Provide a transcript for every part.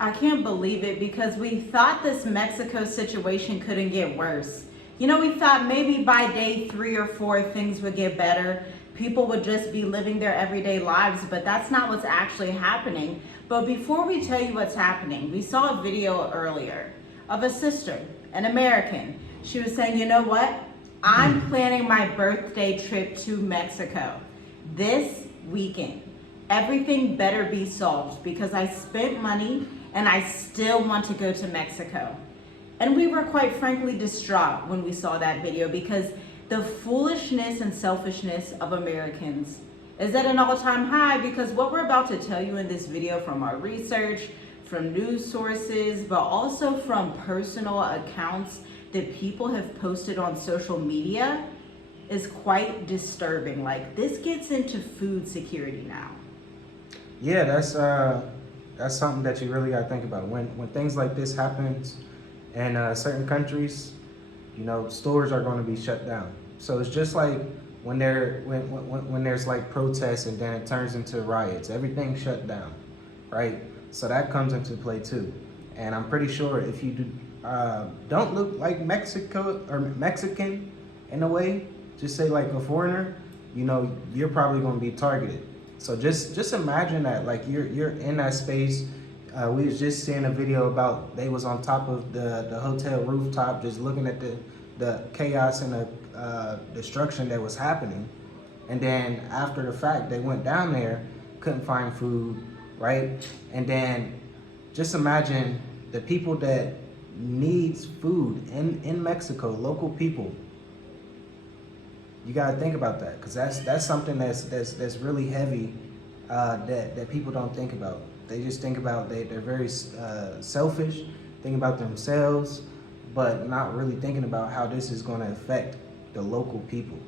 I can't believe it because we thought this Mexico situation couldn't get worse. You know, we thought maybe by day 3 or 4 things would get better. People would just be living their everyday lives, but that's not what's actually happening. But before we tell you what's happening, we saw a video earlier of a sister, an American. She was saying, you know what? I'm planning my birthday trip to Mexico this weekend. Everything better be solved because I spent money and I still want to go to Mexico. And we were quite frankly distraught when we saw that video because the foolishness and selfishness of Americans is at an all-time high, because what we're about to tell you in this video from our research, from news sources, but also from personal accounts that people have posted on social media is quite disturbing. Like, this gets into food security now. Yeah, that's something that you really got to think about. When things like this happens in certain countries, you know, stores are going to be shut down. So it's just like when there's like protests and then it turns into riots, everything's shut down, right? So that comes into play too. And I'm pretty sure if you don't look like Mexico or Mexican in a way, just say like a foreigner, you know, you're probably going to be targeted. So just imagine that, like you're in that space. We was just seeing a video about they was on top of the hotel rooftop, just looking at the chaos and the destruction that was happening. And then after the fact, they went down there, couldn't find food, right? And then just imagine the people that needs food in Mexico, local people. You got to think about that, because that's something that's really heavy that people don't think about. They just think about they're very selfish, think about themselves, but not really thinking about how this is going to affect the local people.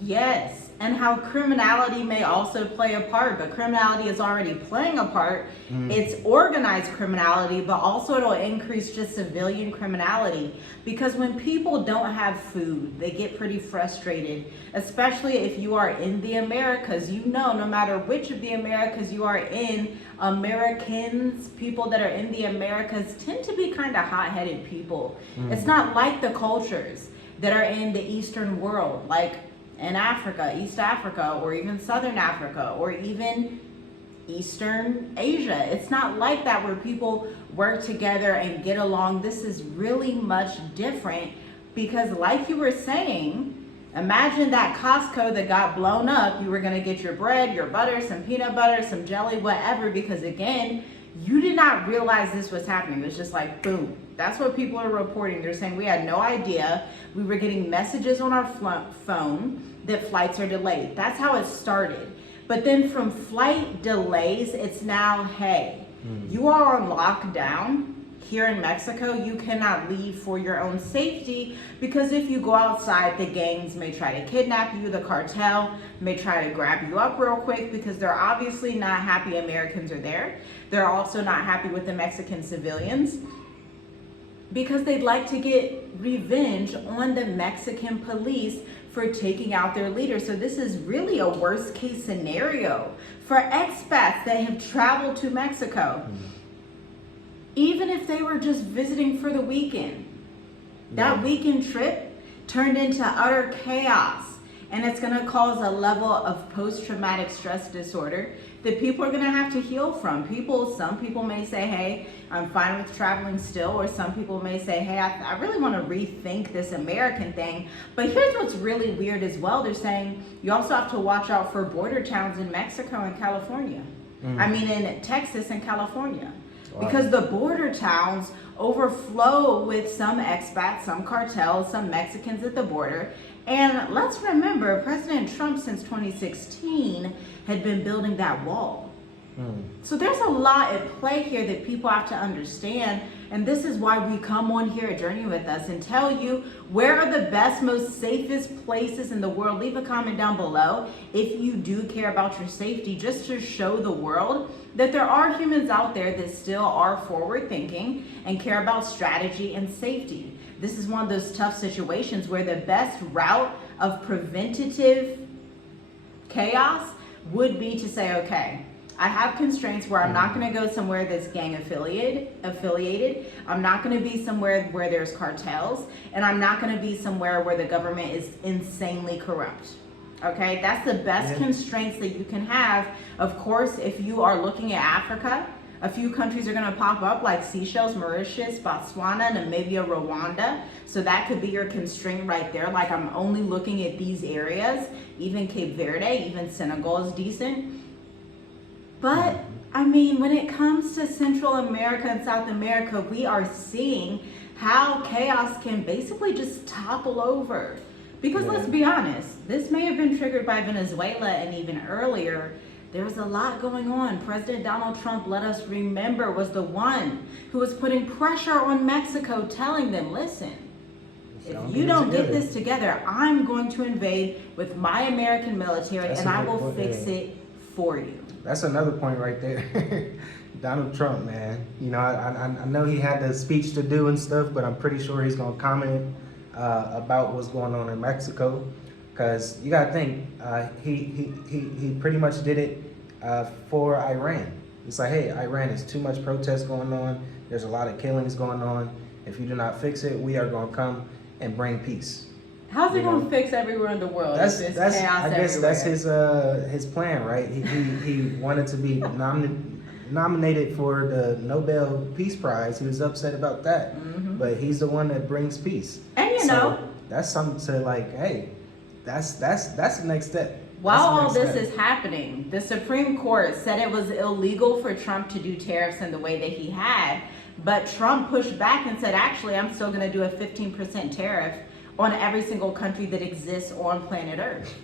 Yes, and how criminality may also play a part, but criminality is already playing a part. It's organized criminality, but also it'll increase just civilian criminality, because when people don't have food, they get pretty frustrated, especially if you are in the Americas. You know, no matter which of the Americas you are in, Americans, people that are in the Americas tend to be kind of hot-headed people. It's not like the cultures that are in the Eastern world, like in Africa, East Africa, or even Southern Africa, or even Eastern Asia. It's not like that where people work together and get along. This is really much different because, like you were saying, imagine that Costco that got blown up. You were gonna get your bread, your butter, some peanut butter, some jelly, whatever, because again, you did not realize this was happening. It was just like, boom. That's what people are reporting. They're saying we had no idea. We were getting messages on our phone that flights are delayed. That's how it started. But then from flight delays, it's now, hey, you are on lockdown here in Mexico. You cannot leave for your own safety, because if you go outside, the gangs may try to kidnap you. The cartel may try to grab you up real quick, because they're obviously not happy Americans are there. They're also not happy with the Mexican civilians, because they'd like to get revenge on the Mexican police for taking out their leader. So this is really a worst case scenario for expats that have traveled to Mexico. Even if they were just visiting for the weekend, that weekend trip turned into utter chaos. And it's gonna cause a level of post-traumatic stress disorder that people are gonna have to heal from. Some people may say, hey, I'm fine with traveling still, or some people may say, hey, I really wanna rethink this American thing. But here's what's really weird as well. They're saying you also have to watch out for border towns in Mexico and California. I mean, in Texas and California. Wow. Because the border towns overflow with some expats, some cartels, some Mexicans at the border. And let's remember, President Trump since 2016 had been building that wall. So there's a lot at play here that people have to understand. And this is why we come on here at Journey With Us and tell you where are the best, most safest places in the world. Leave a comment down below if you do care about your safety, just to show the world that there are humans out there that still are forward thinking and care about strategy and safety. This is one of those tough situations where the best route of preventative chaos would be to say, okay, I have constraints where I'm not going to go somewhere that's gang affiliated. I'm not going to be somewhere where there's cartels, and I'm not going to be somewhere where the government is insanely corrupt. Okay, that's the best constraints that you can have. Of course, if you are looking at Africa, a few countries are going to pop up like Seychelles, Mauritius, Botswana, Namibia, Rwanda. So that could be your constraint right there. Like, I'm only looking at these areas. Even Cape Verde, even Senegal is decent. But I mean, when it comes to Central America and South America, we are seeing how chaos can basically just topple over. Because let's be honest, this may have been triggered by Venezuela, and even earlier, there was a lot going on. President Donald Trump, let us remember, was the one who was putting pressure on Mexico, telling them, listen, if you don't get this together, I'm going to invade with my American military, and I will fix it for you. That's another point right there. Donald Trump, man. You know, I know he had the speech to do and stuff, but I'm pretty sure he's going to comment about what's going on in Mexico. Because you got to think, he pretty much did it for Iran. It's like, hey, Iran, there's too much protest going on. There's a lot of killings going on. If you do not fix it, we are going to come and bring peace. How's it going to fix everywhere in the world? That's I guess that's his plan, right? He wanted to be nominated for the Nobel Peace Prize. He was upset about that, but he's the one that brings peace. And you know, that's something to like. Hey, that's the next step. While all this is happening, the Supreme Court said it was illegal for Trump to do tariffs in the way that he had, but Trump pushed back and said, actually, I'm still going to do a 15% tariff on every single country that exists on planet Earth.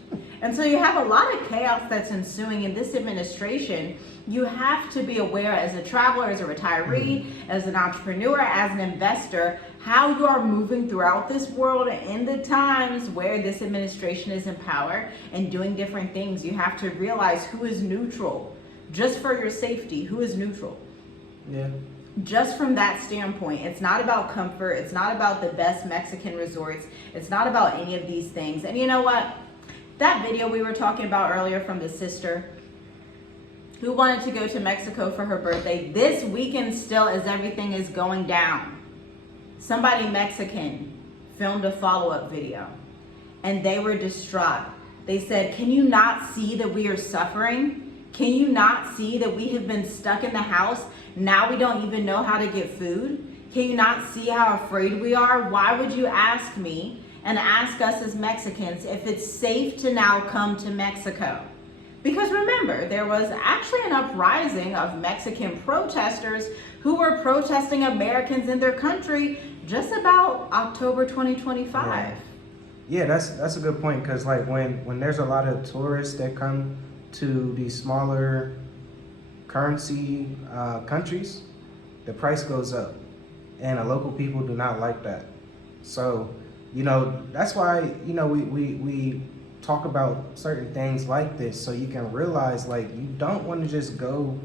And so you have a lot of chaos that's ensuing in this administration. You have to be aware as a traveler, as a retiree, as an entrepreneur, as an investor, how you are moving throughout this world in the times where this administration is in power and doing different things. You have to realize who is neutral, just for your safety, who is neutral. Yeah. Just from that standpoint, it's not about comfort. It's not about the best Mexican resorts. It's not about any of these things. And you know what? That video we were talking about earlier from the sister who wanted to go to Mexico for her birthday, this weekend still, as everything is going down, somebody Mexican filmed a follow-up video and they were distraught. They said, can you not see that we are suffering? Can you not see that we have been stuck in the house? Now we don't even know how to get food. Can you not see how afraid we are? Why would you ask me and ask us as Mexicans if it's safe to now come to Mexico? Because remember, there was actually an uprising of Mexican protesters who were protesting Americans in their country just about October 2025. Yeah, that's a good point, because like when there's a lot of tourists that come to these smaller currency countries, the price goes up, and the local people do not like that. So, you know, that's why, you know, we talk about certain things like this, so you can realize, like, you don't want to just go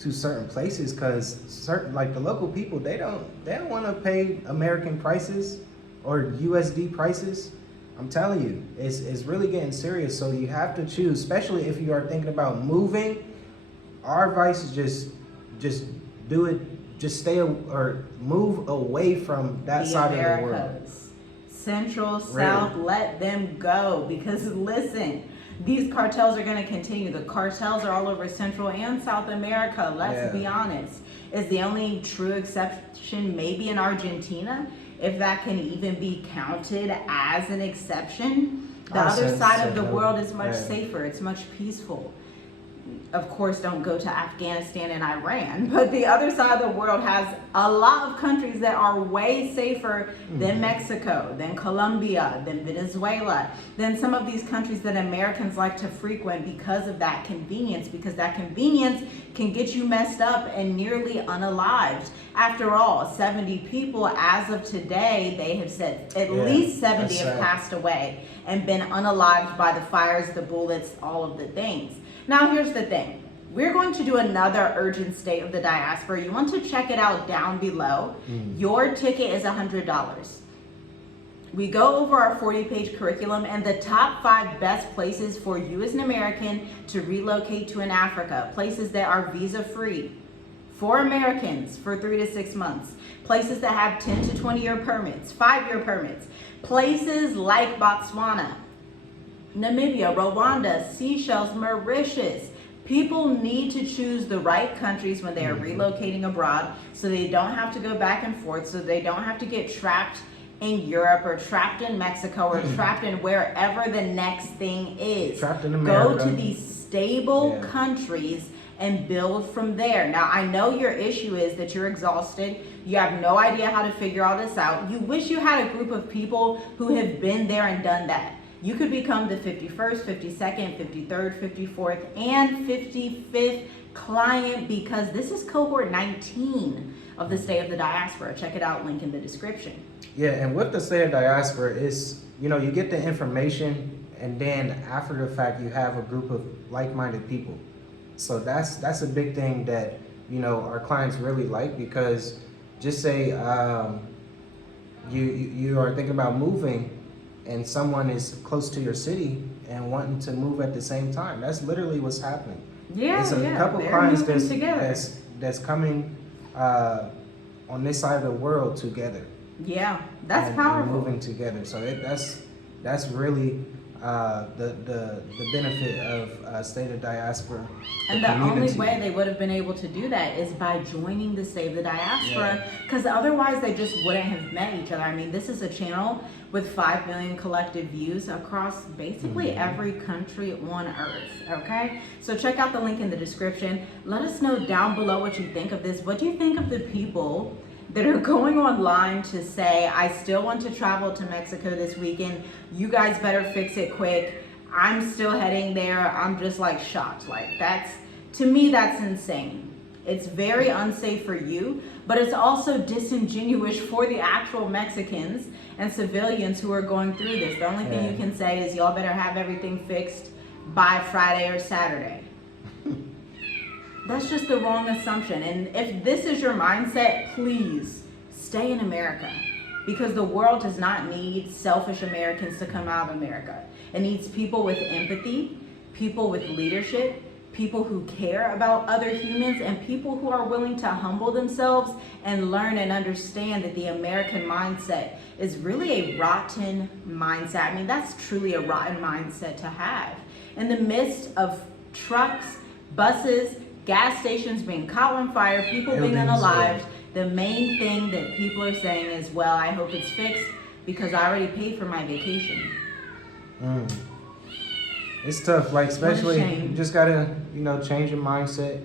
to certain places, because certain, like, the local people, they don't want to pay American prices or USD prices. I'm telling you, it's really getting serious. So you have to choose, especially if you are thinking about moving. Our advice is just do it. Just stay or move away from that side of the world. Central, South, let them go. Because listen, these cartels are going to continue. The cartels are all over Central and South America. Let's be honest. Is the only true exception maybe in Argentina? If that can even be counted as an exception. The other side of the world is much safer. It's much peaceful. Of course, don't go to Afghanistan and Iran, but the other side of the world has a lot of countries that are way safer than Mexico, than Colombia, than Venezuela, than some of these countries that Americans like to frequent because of that convenience, because that convenience can get you messed up and nearly unalived. After all, 70 people as of today, they have said at least 70 have passed away and been unalived by the fires, the bullets, all of the things. Now, here's the thing. We're going to do another urgent state of the diaspora. You want to check it out down below. Your ticket is $100. We go over our 40-page curriculum and the top 5 best places for you as an American to relocate to in Africa. Places that are visa-free for Americans for 3 to 6 months. Places that have 10 to 20-year permits, 5-year permits. Places like Botswana, Namibia, Rwanda, Seychelles, Mauritius. People need to choose the right countries when they are relocating abroad so they don't have to go back and forth, so they don't have to get trapped in Europe or trapped in Mexico or trapped in wherever the next thing is. Trapped in America. Go to these stable countries and build from there. Now, I know your issue is that you're exhausted. You have no idea how to figure all this out. You wish you had a group of people who have been there and done that. You could become the 51st, 52nd, 53rd, 54th, and 55th client because this is cohort 19 of the State of the Diaspora. Check it out, link in the description. Yeah, and with the State of Diaspora is, you get the information and then after the fact you have a group of like-minded people. So that's a big thing that, our clients really like because just say you are thinking about moving and someone is close to your city and wanting to move at the same time. That's literally what's happening. There's a couple clients that's coming on this side of the world together. Yeah, that's powerful. And moving together. So that's really the benefit of State of Diaspora. And the only way they would have been able to do that is by joining the State of the Diaspora, because otherwise they just wouldn't have met each other. I mean, this is a channel with 5 million collective views across basically every country on earth, okay? So check out the link in the description. Let us know down below what you think of this. What do you think of the people that are going online to say, I still want to travel to Mexico this weekend. You guys better fix it quick. I'm still heading there. I'm just like shocked. Like to me, that's insane. It's very unsafe for you, but it's also disingenuous for the actual Mexicans and civilians who are going through this. The only thing you can say is y'all better have everything fixed by Friday or Saturday. That's just the wrong assumption. And if this is your mindset, please stay in America because the world does not need selfish Americans to come out of America. It needs people with empathy, people with leadership, people who care about other humans, and people who are willing to humble themselves and learn and understand that the American mindset is really a rotten mindset. I mean, that's truly a rotten mindset to have. In the midst of trucks, buses, gas stations being caught on fire, people being unalived, the main thing that people are saying is, well, I hope it's fixed because I already paid for my vacation. It's tough, like especially you just gotta, change your mindset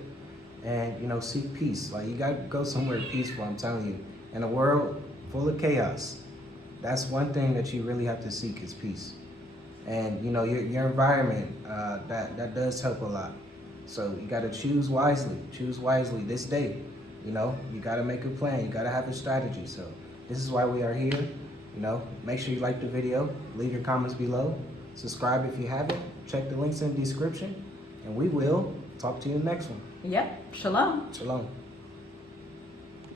and, seek peace. Like you gotta go somewhere peaceful, I'm telling you. In a world full of chaos, that's one thing that you really have to seek is peace. And, your environment, that does help a lot. So you got to choose wisely this day. You got to make a plan. You got to have a strategy. So this is why we are here. Make sure you like the video, leave your comments below, subscribe if you haven't, check the links in the description, and we will talk to you in the next one. Yep. Shalom. Shalom.